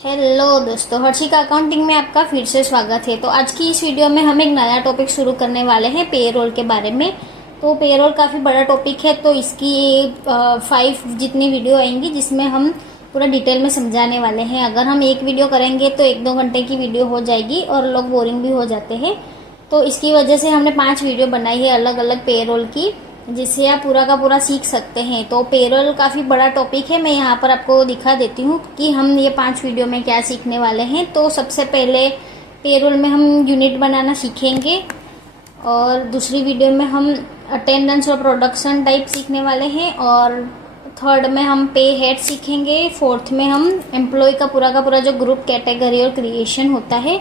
Hello दोस्तों, Harshika accounting में आपका फिर से स्वागत है। तो आज की इस वीडियो में हम एक नया टॉपिक शुरू करने वाले हैं पेरोल के बारे में। तो पेरोल काफ़ी बड़ा टॉपिक है, तो इसकी 5 जितनी वीडियो आएंगी जिसमें हम पूरा डिटेल में समझाने वाले हैं। अगर हम एक वीडियो करेंगे तो 1-2 घंटे की वीडियो हो जाएगी और लोग बोरिंग भी हो जाते हैं। तो इसकी वजह से हमने 5 वीडियो बनाई है अलग अलग पेरोल की, जिससे आप पूरा का पूरा सीख सकते हैं। तो पेरोल काफ़ी बड़ा टॉपिक है, मैं यहाँ पर आपको दिखा देती हूँ कि हम ये 5 वीडियो में क्या सीखने वाले हैं। तो सबसे पहले पेरोल में हम यूनिट बनाना सीखेंगे, और दूसरी वीडियो में हम अटेंडेंस और प्रोडक्शन टाइप सीखने वाले हैं, और थर्ड में हम पे हेड सीखेंगे, फोर्थ में हम एम्प्लॉय का पूरा जो ग्रुप कैटेगरी और क्रिएशन होता है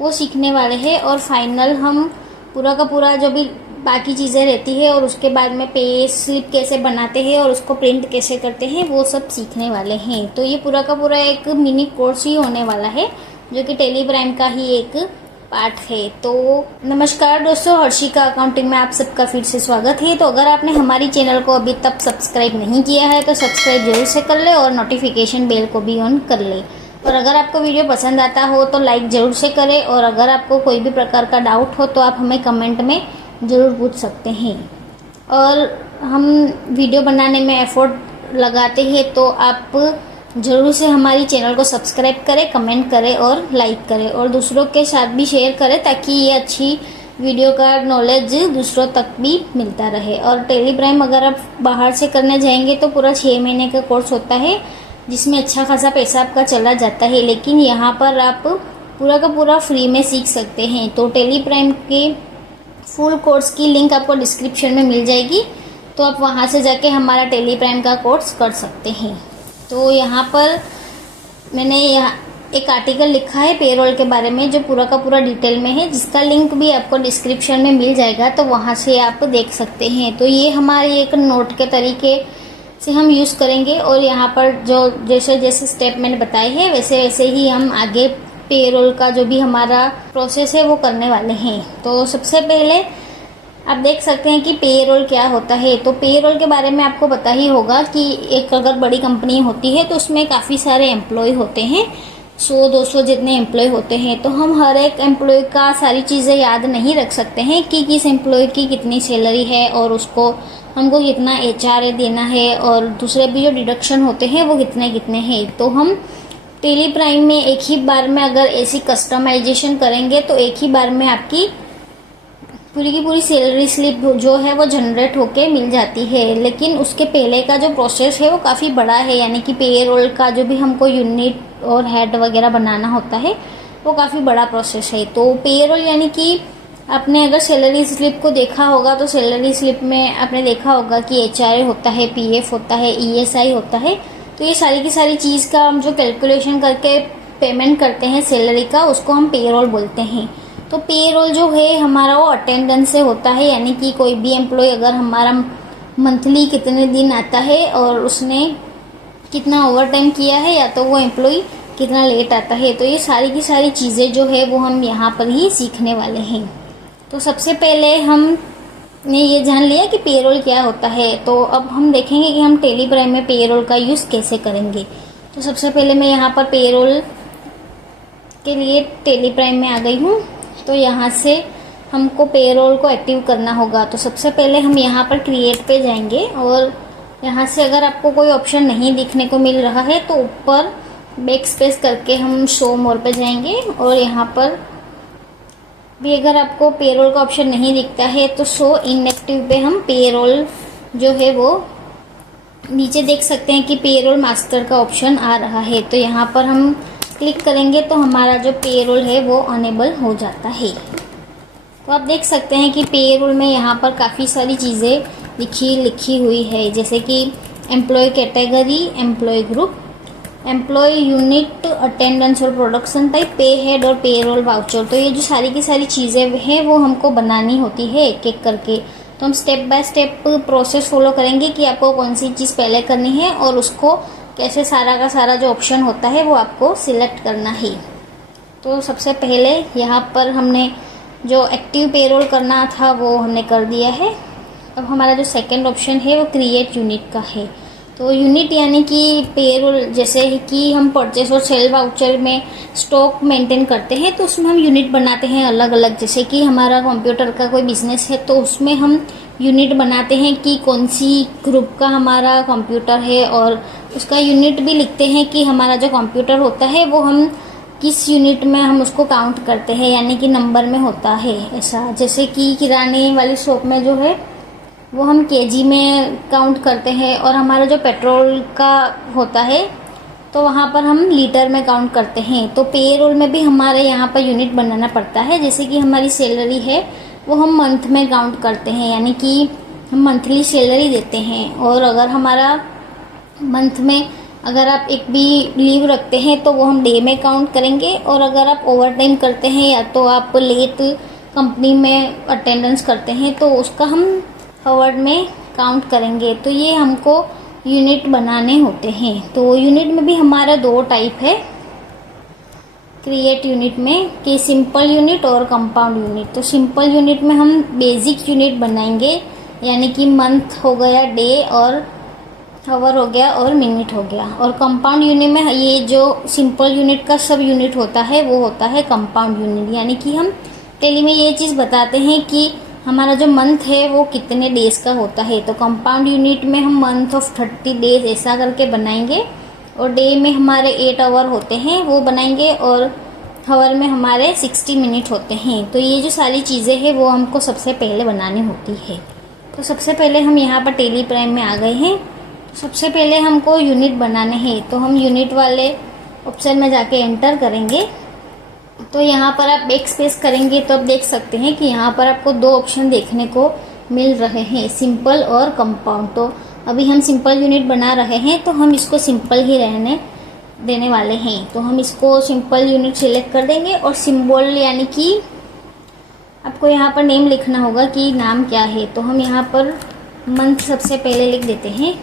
वो सीखने वाले हैं, और फाइनल हम पूरा का पूरा जो भी बाकी चीज़ें रहती है और उसके बाद में पे स्लिप कैसे बनाते हैं और उसको प्रिंट कैसे करते हैं वो सब सीखने वाले हैं। तो ये पूरा का पूरा एक मिनी कोर्स ही होने वाला है, जो कि टेली प्राइम का ही एक पार्ट है। तो नमस्कार दोस्तों, हर्षिका अकाउंटिंग में आप सबका फिर से स्वागत है। तो अगर आपने हमारी चैनल को अभी तक सब्सक्राइब नहीं किया है तो सब्सक्राइब जरूर से कर ले, और नोटिफिकेशन बेल को भी ऑन कर ले। और अगर आपको वीडियो पसंद आता हो तो लाइक ज़रूर से करें, और अगर आपको कोई भी प्रकार का डाउट हो तो आप हमें कमेंट में ज़रूर पूछ सकते हैं। और हम वीडियो बनाने में एफर्ट लगाते हैं, तो आप ज़रूर से हमारी चैनल को सब्सक्राइब करें, कमेंट करें और लाइक करें, और दूसरों के साथ भी शेयर करें, ताकि ये अच्छी वीडियो का नॉलेज दूसरों तक भी मिलता रहे। और टेली प्राइम अगर आप बाहर से करने जाएंगे तो पूरा 6 महीने का कोर्स होता है, जिसमें अच्छा खासा पैसा आपका चला जाता है, लेकिन यहाँ पर आप पूरा का पूरा फ्री में सीख सकते हैं। तो टेली प्राइम के फुल कोर्स की लिंक आपको डिस्क्रिप्शन में मिल जाएगी, तो आप वहाँ से जाके हमारा टेली प्राइम का कोर्स कर सकते हैं। तो यहाँ पर मैंने यहाँ एक आर्टिकल लिखा है पेरोल के बारे में, जो पूरा का पूरा डिटेल में है, जिसका लिंक भी आपको डिस्क्रिप्शन में मिल जाएगा, तो वहाँ से आप देख सकते हैं। तो ये हमारे एक नोट के तरीके से हम यूज़ करेंगे, और यहाँ पर जो जैसे जैसे स्टेप मैंने बताए हैं वैसे वैसे ही हम आगे पेरोल का जो भी हमारा प्रोसेस है वो करने वाले हैं। तो सबसे पहले आप देख सकते हैं कि पेरोल क्या होता है। तो पेरोल के बारे में आपको पता ही होगा कि एक अगर बड़ी कंपनी होती है तो उसमें काफ़ी सारे एम्प्लॉय होते हैं, 100-200 जितने एम्प्लॉय होते हैं। तो हम हर एक एम्प्लॉय का सारी चीज़ें याद नहीं रख सकते हैं कि किस एम्प्लॉय की कितनी सैलरी है और उसको हमको कितना HR देना है, और दूसरे भी जो डिडक्शन होते हैं वो कितने कितने हैं। तो हम टेली प्राइम में एक ही बार में अगर ऐसी कस्टमाइजेशन करेंगे तो एक ही बार में आपकी पूरी की पूरी सैलरी स्लिप जो है वो जनरेट होके मिल जाती है। लेकिन उसके पहले का जो प्रोसेस है वो काफ़ी बड़ा है, यानी कि पेरोल का जो भी हमको यूनिट और हेड वगैरह बनाना होता है वो काफ़ी बड़ा प्रोसेस है। तो पेरोल यानी कि आपने अगर सैलरी स्लिप को देखा होगा तो सैलरी स्लिप में आपने देखा होगा कि HRA होता है, PF होता है, ESI होता है। तो ये सारी की सारी चीज़ का हम जो कैलकुलेशन करके पेमेंट करते हैं सैलरी का, उसको हम पेरोल बोलते हैं। तो पेरोल जो है हमारा वो अटेंडेंस से होता है, यानी कि कोई भी एम्प्लॉय अगर हमारा मंथली कितने दिन आता है और उसने कितना ओवर टाइम किया है, या तो वो एम्प्लॉय कितना लेट आता है, तो ये सारी की सारी चीज़ें जो है वो हम यहाँ पर ही सीखने वाले हैं। तो सबसे पहले हमने ये जान लिया कि पेरोल क्या होता है। तो अब हम देखेंगे कि हम टेली प्राइम में पेरोल का यूज़ कैसे करेंगे। तो सबसे पहले मैं यहाँ पर पेरोल के लिए टेली प्राइम में आ गई हूँ। तो यहाँ से हमको पेरोल को एक्टिव करना होगा। तो सबसे पहले हम यहाँ पर क्रिएट पे जाएंगे, और यहाँ से अगर आपको कोई ऑप्शन नहीं दिखने को मिल रहा है तो ऊपर बैक स्पेस करके हम शो मोर पे जाएंगे, और यहाँ पर भी अगर आपको पेरोल का ऑप्शन नहीं दिखता है तो शो इनएक्टिव पे हम पेरोल जो है वो नीचे देख सकते हैं कि पेरोल मास्टर का ऑप्शन आ रहा है। तो यहाँ पर हम क्लिक करेंगे तो हमारा जो पेरोल है वो अनेबल हो जाता है। तो आप देख सकते हैं कि पेरोल में यहाँ पर काफ़ी सारी चीज़ें लिखी हुई है, जैसे कि employ category, employ group, employ unit, attendance और प्रोडक्शन टाइप, पे हेड और पेरोल वाउचर। तो ये जो सारी की सारी चीज़ें हैं वो हमको बनानी होती है एक एक करके। तो हम step by step process follow करेंगे कि आपको कौन सी चीज़ पहले करनी है, और उसको कैसे सारा का सारा जो ऑप्शन होता है वो आपको सिलेक्ट करना है। तो सबसे पहले यहाँ पर हमने जो एक्टिव पेरोल करना था वो हमने कर दिया है। अब हमारा जो सेकंड ऑप्शन है वो क्रिएट यूनिट का है। तो यूनिट यानी कि पेरोल, जैसे कि हम परचेस और सेल वाउचर में स्टॉक मेंटेन करते हैं तो उसमें हम यूनिट बनाते हैं अलग अलग। जैसे कि हमारा कंप्यूटर का कोई बिजनेस है तो उसमें हम यूनिट बनाते हैं कि कौन सी ग्रुप का हमारा कंप्यूटर है, और उसका यूनिट भी लिखते हैं कि हमारा जो कंप्यूटर होता है वो हम किस यूनिट में हम उसको काउंट करते हैं, यानी कि नंबर में होता है ऐसा। जैसे कि किराने वाली शॉप में जो है वो हम केजी में काउंट करते हैं, और हमारा जो पेट्रोल का होता है तो वहाँ पर हम लीटर में काउंट करते हैं। तो पेरोल में भी हमारे यहाँ पर यूनिट बनाना पड़ता है। जैसे कि हमारी सैलरी है वो हम मंथ में काउंट करते हैं, यानी कि हम मंथली सैलरी देते हैं। और अगर हमारा मंथ में अगर आप एक भी लीव रखते हैं तो वो हम डे में काउंट करेंगे, और अगर आप ओवर टाइम करते हैं या तो आप लेट कंपनी में अटेंडेंस करते हैं तो उसका हम आवर में काउंट करेंगे। तो ये हमको यूनिट बनाने होते हैं। तो यूनिट में भी हमारा 2 टाइप है क्रिएट यूनिट में, कि सिंपल यूनिट और कंपाउंड यूनिट। तो सिंपल यूनिट में हम बेसिक यूनिट बनाएंगे, यानी कि मंथ हो गया, डे और आवर हो गया और मिनट हो गया। और कंपाउंड यूनिट में ये जो सिंपल यूनिट का सब यूनिट होता है वो होता है कंपाउंड यूनिट, यानी कि हम टेली में ये चीज़ बताते हैं कि हमारा जो मंथ है वो कितने डेज का होता है। तो कंपाउंड यूनिट में हम मंथ ऑफ 30 डेज ऐसा करके बनाएंगे, और डे में हमारे 8 आवर होते हैं वो बनाएंगे, और आवर में हमारे 60 मिनट होते हैं। तो ये जो सारी चीज़ें हैं वो हमको सबसे पहले बनानी होती है। तो सबसे पहले हम यहाँ पर टेली प्राइम में आ गए हैं। सबसे पहले हमको यूनिट बनाने हैं, तो हम यूनिट वाले ऑप्शन में जाके एंटर करेंगे। तो यहाँ पर आप बैक स्पेस करेंगे तो आप देख सकते हैं कि यहाँ पर आपको 2 ऑप्शन देखने को मिल रहे हैं, सिंपल और कंपाउंड। तो अभी हम सिंपल यूनिट बना रहे हैं तो हम इसको सिंपल ही रहने देने वाले हैं। तो हम इसको सिंपल यूनिट सिलेक्ट कर देंगे, और सिंबल यानी कि आपको यहाँ पर नेम लिखना होगा कि नाम क्या है। तो हम यहाँ पर मंथ सबसे पहले लिख देते हैं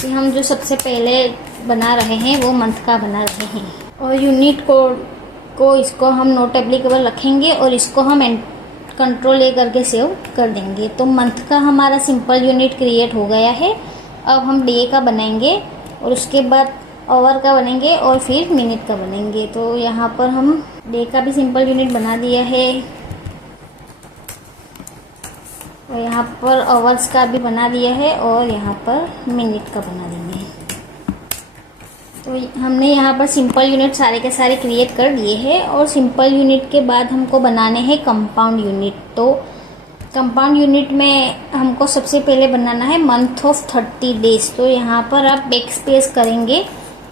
कि हम जो सबसे पहले बना रहे हैं वो मंथ का बना रहे हैं। और यूनिट को इसको हम नॉट एप्लीकेबल रखेंगे, और इसको हम कंट्रोल ए करके सेव कर देंगे। तो मंथ का हमारा सिंपल यूनिट क्रिएट हो गया है। अब हम डे का बनाएंगे, और उसके बाद आवर का बनेंगे, और फिर मिनट का बनेंगे। तो यहाँ पर हम डे का भी सिंपल यूनिट बना दिया है, और यहाँ पर आवर्स का भी बना दिया है, और यहाँ पर मिनट का बना देंगे। तो हमने यहाँ पर सिंपल यूनिट सारे के सारे क्रिएट कर दिए हैं। और सिंपल यूनिट के बाद हमको बनाने हैं कंपाउंड यूनिट। तो कंपाउंड यूनिट में हमको सबसे पहले बनाना है मंथ ऑफ 30 डेज। तो यहाँ पर आप बैक स्पेस करेंगे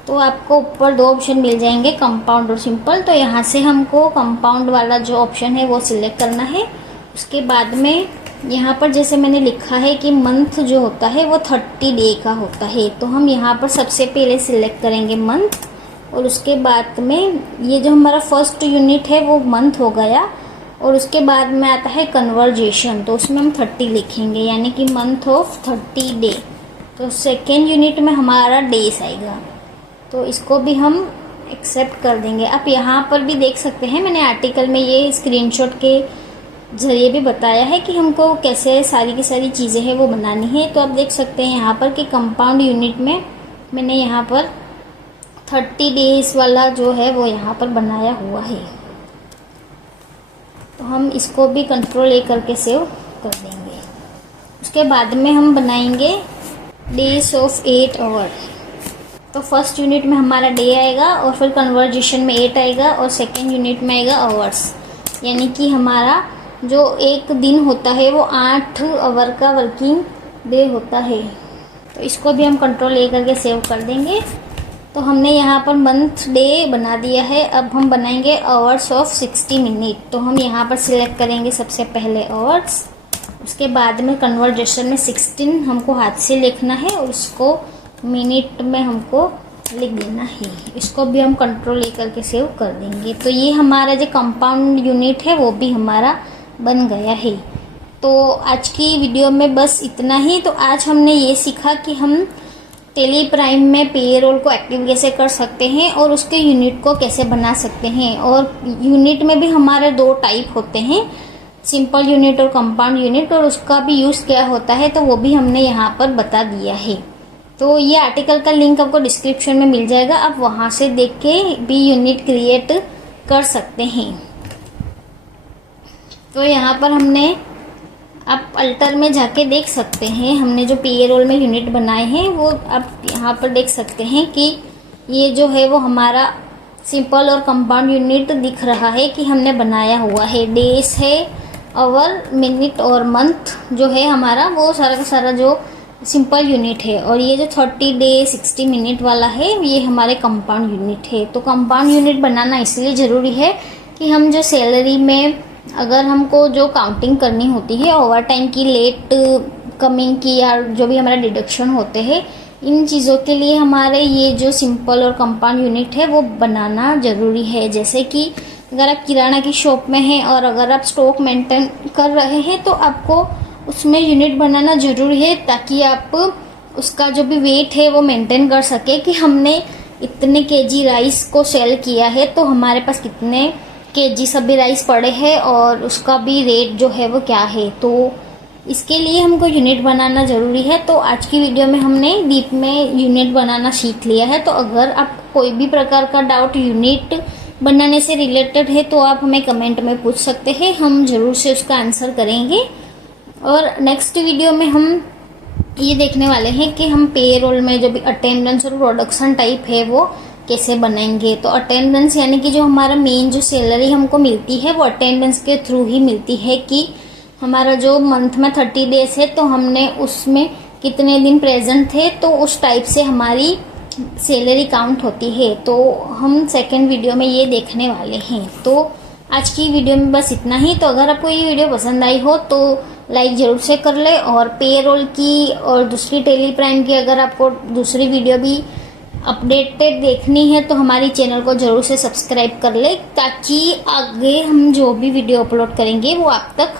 तो आपको ऊपर 2 ऑप्शन मिल जाएंगे, कंपाउंड और सिंपल। तो यहाँ से हमको कंपाउंड वाला जो ऑप्शन है वो सिलेक्ट करना है। उसके बाद में यहाँ पर जैसे मैंने लिखा है कि मंथ जो होता है वो 30 डे का होता है, तो हम यहाँ पर सबसे पहले सिलेक्ट करेंगे मंथ। और उसके बाद में ये जो हमारा फर्स्ट यूनिट है वो मंथ हो गया, और उसके बाद में आता है कन्वर्जेशन। तो उसमें हम 30 लिखेंगे, यानी कि मंथ ऑफ 30 डे। तो सेकेंड यूनिट में हमारा डेज आएगा, तो इसको भी हम एक्सेप्ट कर देंगे। आप यहाँ पर भी देख सकते हैं, मैंने आर्टिकल में ये स्क्रीनशॉट के जरिए भी बताया है कि हमको कैसे सारी की सारी चीज़ें हैं वो बनानी है। तो आप देख सकते हैं यहाँ पर कि कंपाउंड यूनिट में मैंने यहाँ पर 30 डेज वाला जो है वो यहाँ पर बनाया हुआ है। तो हम इसको भी कंट्रोल ए करके सेव कर देंगे। उसके बाद में हम बनाएंगे डेज ऑफ 8 आवर। तो फर्स्ट यूनिट में हमारा डे आएगा, और फिर कन्वर्जेशन में 8 आएगा, और सेकेंड यूनिट में आएगा आवर्स, यानी कि हमारा जो एक दिन होता है वो 8 आवर का वर्किंग डे होता है। तो इसको भी हम कंट्रोल ए करके सेव कर देंगे। तो हमने यहाँ पर मंथ डे बना दिया है। अब हम बनाएंगे आवर्स ऑफ 60 मिनट। तो हम यहाँ पर सिलेक्ट करेंगे सबसे पहले आवर्स, उसके बाद में कन्वर्जेशन में 16 हमको हाथ से लिखना है, और उसको मिनट में हमको लिख देना है। इसको भी हम कंट्रोल ए करके सेव कर देंगे। तो ये हमारा जो कंपाउंड यूनिट है वो भी हमारा बन गया है। तो आज की वीडियो में बस इतना ही। तो आज हमने ये सीखा कि हम टेली प्राइम में पेरोल को एक्टिव कैसे कर सकते हैं, और उसके यूनिट को कैसे बना सकते हैं। और यूनिट में भी हमारे 2 टाइप होते हैं, सिंपल यूनिट और कंपाउंड यूनिट और उसका भी यूज क्या होता है तो वो भी हमने यहाँ पर बता दिया है। तो ये आर्टिकल का लिंक आपको डिस्क्रिप्शन में मिल जाएगा, आप वहां से देख के भी यूनिट क्रिएट कर सकते हैं। तो यहाँ पर हमने, आप अल्टर में जाके देख सकते हैं, हमने जो पेरोल में यूनिट बनाए हैं वो आप यहाँ पर देख सकते हैं कि ये जो है वो हमारा सिंपल और कंपाउंड यूनिट दिख रहा है कि हमने बनाया हुआ है। डेज है, आवर, मिनट और मंथ जो है हमारा वो सारा का सारा जो सिंपल यूनिट है। और ये जो 30 डे 60 मिनट वाला है ये हमारे कंपाउंड यूनिट है। तो कंपाउंड यूनिट बनाना इसलिए ज़रूरी है कि हम जो सैलरी में अगर हमको जो काउंटिंग करनी होती है ओवर टाइम की, लेट कमिंग की, या जो भी हमारा डिडक्शन होते हैं, इन चीज़ों के लिए हमारे ये जो सिंपल और कंपाउंड यूनिट है वो बनाना ज़रूरी है। जैसे कि अगर आप किराना की शॉप में हैं और अगर आप स्टॉक मेंटेन कर रहे हैं तो आपको उसमें यूनिट बनाना ज़रूरी है ताकि आप उसका जो भी वेट है वो मेंटेन कर सके कि हमने इतने केजी राइस को सेल किया है तो हमारे पास कितने केजी सभी राइस पड़े हैं और उसका भी रेट जो है वो क्या है। तो इसके लिए हमको यूनिट बनाना ज़रूरी है। तो आज की वीडियो में हमने डीप में यूनिट बनाना सीख लिया है। तो अगर आप कोई भी प्रकार का डाउट यूनिट बनाने से रिलेटेड है तो आप हमें कमेंट में पूछ सकते हैं, हम ज़रूर से उसका आंसर करेंगे। और नेक्स्ट वीडियो में हम ये देखने वाले हैं कि हम पेरोल में जो भी अटेंडेंस और प्रोडक्शन टाइप है वो कैसे बनाएंगे। तो अटेंडेंस यानी कि जो हमारा मेन जो सैलरी हमको मिलती है वो अटेंडेंस के थ्रू ही मिलती है कि हमारा जो मंथ में 30 डेज है तो हमने उसमें कितने दिन प्रेजेंट थे, तो उस टाइप से हमारी सैलरी काउंट होती है। तो हम सेकंड वीडियो में ये देखने वाले हैं। तो आज की वीडियो में बस इतना ही। तो अगर आपको ये वीडियो पसंद आई हो तो लाइक ज़रूर से कर ले, और पेरोल की और दूसरी टेली प्राइम की अगर आपको दूसरी वीडियो भी अपडेटेड देखनी है तो हमारी चैनल को ज़रूर से सब्सक्राइब कर ले ताकि आगे हम जो भी वीडियो अपलोड करेंगे वो आप तक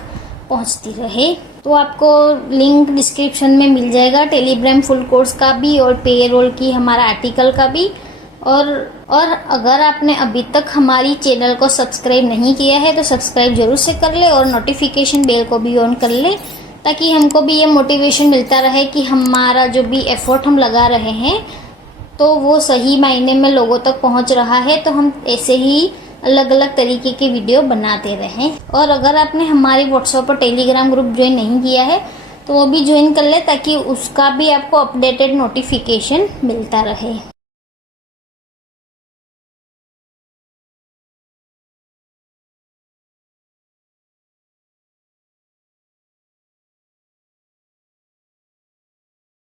पहुंचती रहे। तो आपको लिंक डिस्क्रिप्शन में मिल जाएगा टेलीग्राम फुल कोर्स का भी और पेरोल की हमारा आर्टिकल का भी। और अगर आपने अभी तक हमारी चैनल को सब्सक्राइब नहीं किया है तो सब्सक्राइब जरूर से कर ले और नोटिफिकेशन बेल को भी ऑन कर ले ताकि हमको भी ये मोटिवेशन मिलता रहे कि हमारा जो भी एफर्ट हम लगा रहे हैं तो वो सही मायने में लोगों तक पहुंच रहा है। तो हम ऐसे ही अलग अलग तरीके के वीडियो बनाते रहें। और अगर आपने हमारे व्हाट्सएप और टेलीग्राम ग्रुप ज्वाइन नहीं किया है तो वो भी ज्वाइन कर ले ताकि उसका भी आपको अपडेटेड नोटिफिकेशन मिलता रहे।